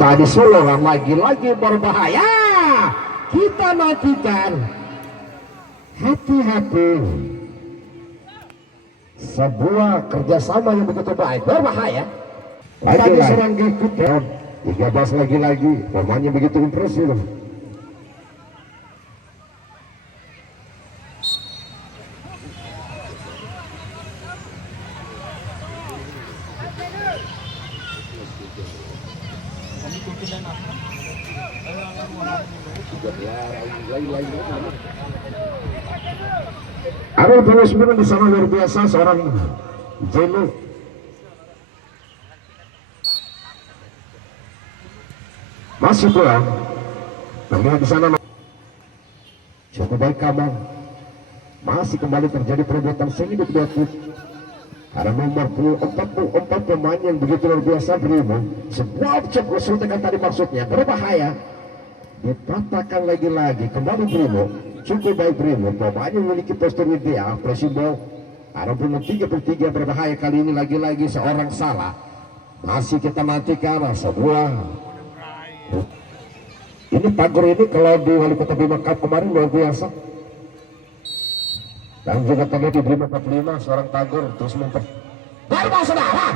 tadi Soloran lagi-lagi berbahaya. Kita nantikan. Hati-hati. Sebuah kerjasama yang begitu baik, berbahaya. Lagi serang ikut down 13 lagi-lagi, pemainnya begitu impresif. Ada terus di sana luar biasa seorang Jeno. Masih pulang. Terlihat di sana cukup baik Kamang. Masih kembali terjadi perebutan sengit di David. Karena nomor 44 pemain yang begitu luar biasa Brimo. Sebuah cukup suntikan tadi maksudnya berbahaya. Dipatahkan lagi-lagi kembali Brimo. Cukup baik Brimo. Pemain yang memiliki postur ideal. Presibol. Adapun 3/3 berbahaya kali ini lagi-lagi seorang salah. Masih kita nantikan sebuah. Ini Tagor ini kalau di Wali Kota Bima Cup kemarin luar biasa. Dan juga tadi di Bima 45 seorang Tagor terus Berbahaya saudara.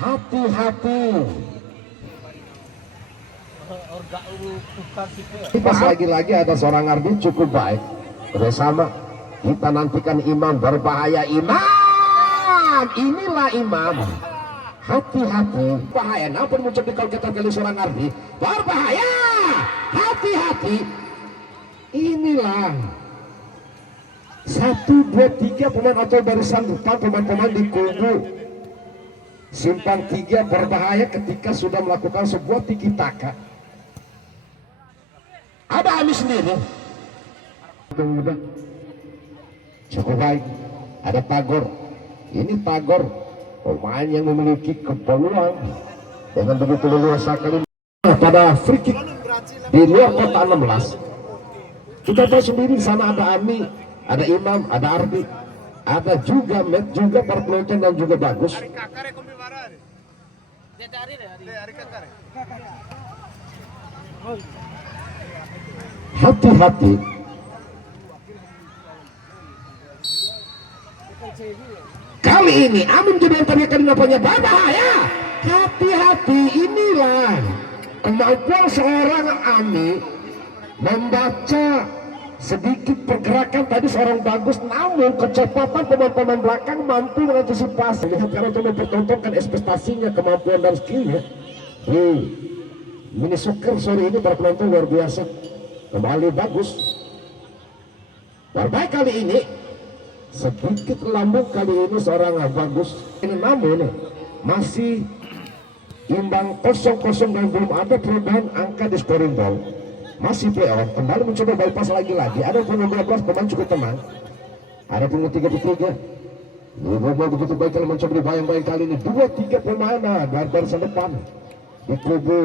Hati-hati. Pas lagi-lagi ada seorang Ardi cukup baik. Bersama kita nantikan Imam berbahaya. Imam, inilah Imam. Hati-hati, bahaya. Namun muncul di kalau kita kali seorang Ardi berbahaya. Hati-hati. Inilah 1, 2, 3 pemain atau barisan depan pemain-pemain di kubu simpang 3 berbahaya ketika sudah melakukan sebuah tiki taka. Ada Ami sendiri. Cukup baik. Ada Tagor. Ini Tagor, pemain yang memiliki kepeluang dengan begitu leluasa kali pada free kick di luar kota 16. Kita tahu sendiri di sana ada Ami, ada Imam, ada Ardi, ada juga Matt, juga para penonton dan juga bagus. Hati-hati. Kali ini Amin jadi yang teriakan namanya berbahaya. Hati-hati, inilah kemampuan seorang Ami membaca sedikit pergerakan tadi seorang bagus, namun kecepatan pemain-pemain belakang mampu mengantisipasi. Lihat karena untuk mempertontonkan ekspektasinya, kemampuan dan skillnya. Mini soccer sore ini para penonton luar biasa. Kembali bagus. Berbaik kali ini sedikit lambung kali ini seorang bagus. Namun masih imbang 0-0 dan belum ada perubahan angka di scoring ball. Masih playoff, kembali mencoba bypass lagi-lagi. Ada pun 12 pemain cukup tenang. Ada pun 3/3. Liverpool begitu baik kalau mencoba dibayang-bayang kali ini. 2-3 pemain dari barisan depan di kubu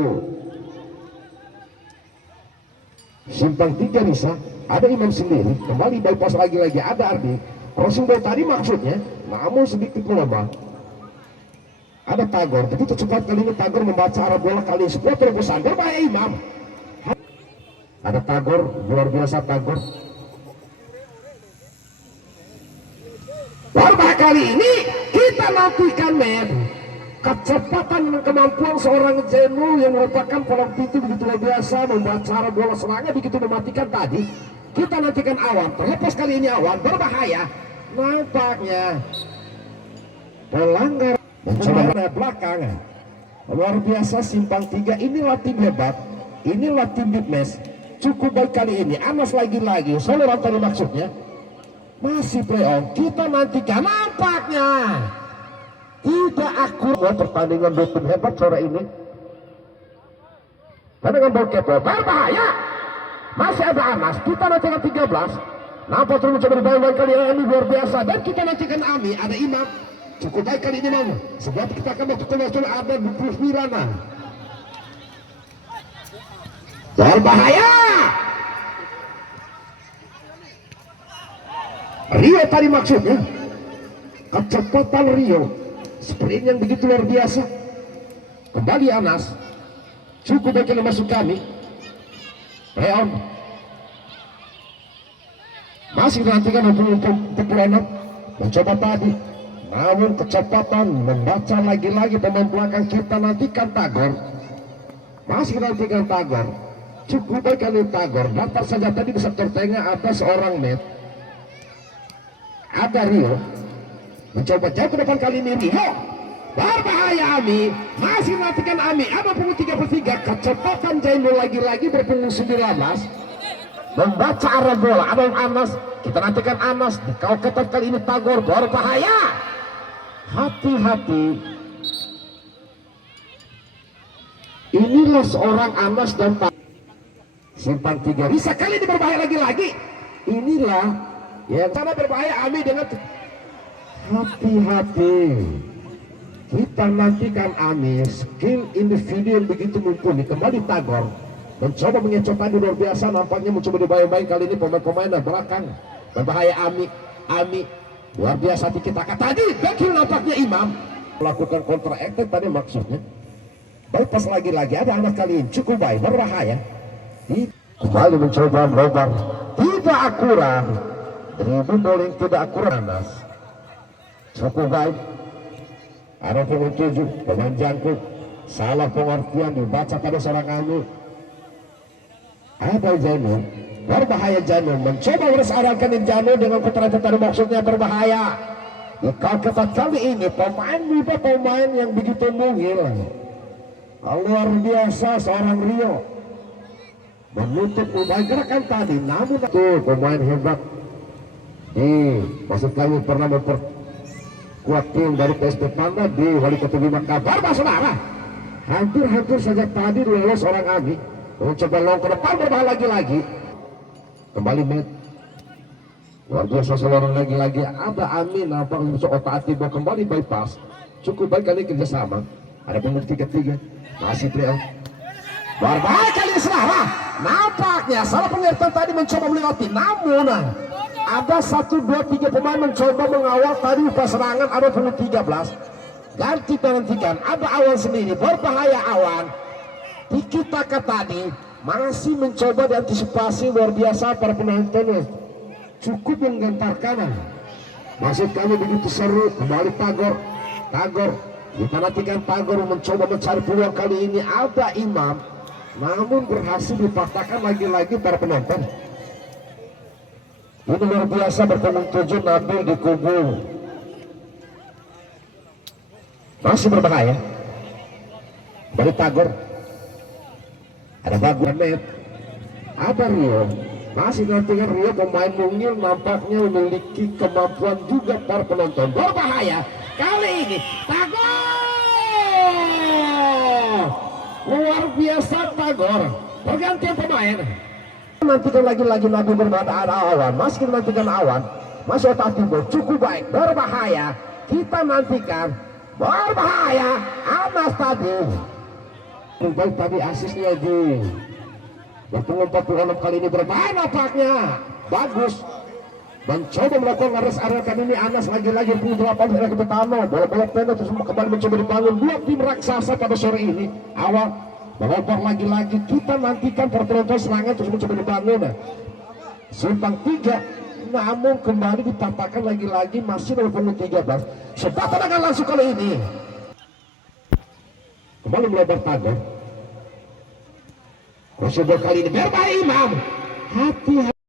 simpang 3 Nisa. Ada Imam sendiri, kembali bypass lagi-lagi. Ada Ardi, crossing ball tadi maksudnya, namun sedikit melemah. Ada Tagor, begitu cepat kali ini Tagor membaca arah bola kali ini. Sebuah terobosan berbahaya Imam. Ada Tagor, luar biasa Tagor. Berbahaya kali ini kita nantikan men. Kecepatan dan kemampuan seorang Jenu yang merupakan pelang pintu begitu luar biasa, membaca arah bola serangan begitu mematikan tadi. Kita nantikan Awan, terlepas kali ini Awan berbahaya. Nampaknya pelanggar mencoba belakang. Luar biasa simpang 3, inilah tim hebat, inilah tim big match. Cukup baik kali ini. Anas lagi-lagi Soloran tadi maksudnya. Masih playoff, kita nantikan. Nampaknya tidak akurat pertandingan dua tim hebat sore ini. Dan dengan ball kepo berbahaya. Masih ada Anas, kita nantikan 13. Nampak terus mencoba dibayang-bayang kali ini luar biasa. Dan kita nantikan Ami, ada Imam. Cukup baik kali ini mana? Sebab kita akan waktu ada 29. Berbahaya. Rio tadi maksudnya. Kecepatan Rio, sprint yang begitu luar biasa. Kembali Anas. cukup baik yang masuk kami. Reon masih menantikan untuk Pupulanov mencoba tadi, namun kecepatan membaca lagi-lagi pemain belakang kita. Nantikan Tagor, masih nantikan Tagor, cukup baik kali Tagor. Dapat saja tadi di sektor tengah ada seorang net, ada Rio mencoba jauh ke depan. Kali ini Rio berbahaya. Ami masih nantikan Ami, ada punggung 3/3. Kecepatan Jainul lagi-lagi berpunggung 19 membaca arah bola. Ada Anas, kita nantikan Anas. Kalau ketat kali ini Tagor berbahaya, hati-hati. Inilah seorang Anas dan simpan 3. Risa kali ini berbahaya lagi-lagi. Inilah yang sana berbahaya. Ami dengan hati-hati. Kita nantikan Ami, skill individu yang begitu mumpuni. Kembali Tagor mencoba mengecoh tadi, luar biasa nampaknya, mencoba dibayang-bayang. Kali ini pemain-pemain belakang berbahaya. Ami luar biasa dikitakan tadi. Bekil nampaknya Imam melakukan counter attack tadi maksudnya. Bypass lagi-lagi ada anak kali ini cukup baik, berbahaya. Kembali mencoba melebar, tidak akurat. Dribble bowling tidak akurat. Anas cukup baik. Ada punggung 7 pemain jangkuk, salah pengertian dibaca pada seorang Ami. Ada Janu berbahaya. Janu mencoba harus arahkan Janu dengan kontrak tadi maksudnya berbahaya. Kalau ketat kali ini pemain muda, pemain yang begitu mungil, luar biasa seorang Rio menutup ubah gerakan tadi. Namun tuh pemain hebat maksud kami pernah memperkuat tim dari PSP Panda di Wali Kota Bima Kabar. Saudara, hampir saja tadi lolos orang Ami. Mencoba long ke depan, berbahaya lagi-lagi. Kembali Met, luar biasa seorang lagi-lagi. Ada Ami nampak bisa otak-atik kembali bypass. Cukup baik kali kerjasama. Ada punggung 3/3 masih Triel berbahaya kali ini. Saudara, nampaknya salah pengertian tadi mencoba melewati. Namun ada 1, 2, 3 pemain mencoba mengawal tadi pas serangan. Ada punggung 13 ganti nantikan. Ada Awan sendiri berbahaya. Awan Tiki-taka tadi masih mencoba diantisipasi, luar biasa para penonton. Cukup menggentarkan. Maksud kami begitu seru. Kembali Tagor kita nantikan Tagor mencoba mencari peluang. Kali ini ada Imam, namun berhasil dipatahkan lagi-lagi para penonton. Ini luar biasa, berpunggung 7 Nabil di kubu masih berbahaya. Kembali Tagor, ada bagus Net, ada Rio, masih nantikan Rio pemain mungil nampaknya memiliki kemampuan juga para penonton. Berbahaya kali ini Tagor, luar biasa Tagor. Pergantian pemain, nantikan lagi-lagi Nabi bermata. Ada Awan, masih nantikan Awan, masih otak timbul cukup baik, berbahaya. Kita nantikan berbahaya Anas tadi. Baik tadi asisnya di bertemu 46 kali ini berbahaya nampaknya. Bagus mencoba melakukan ngaris area kali ini. Anas lagi-lagi 28 dari Betano, bola-bola pendek terus kembali mencoba dibangun. Dua tim raksasa pada sore ini. Awal melopor lagi-lagi. Kita nantikan pertempuran serangan terus mencoba dibangun. Simpang 3, namun kembali dipatahkan lagi-lagi. Masih dalam punggung 13. Sebab akan langsung kali ini kembali melebar Tagor. Crossover kali ini berbahaya Imam. Hati-hati.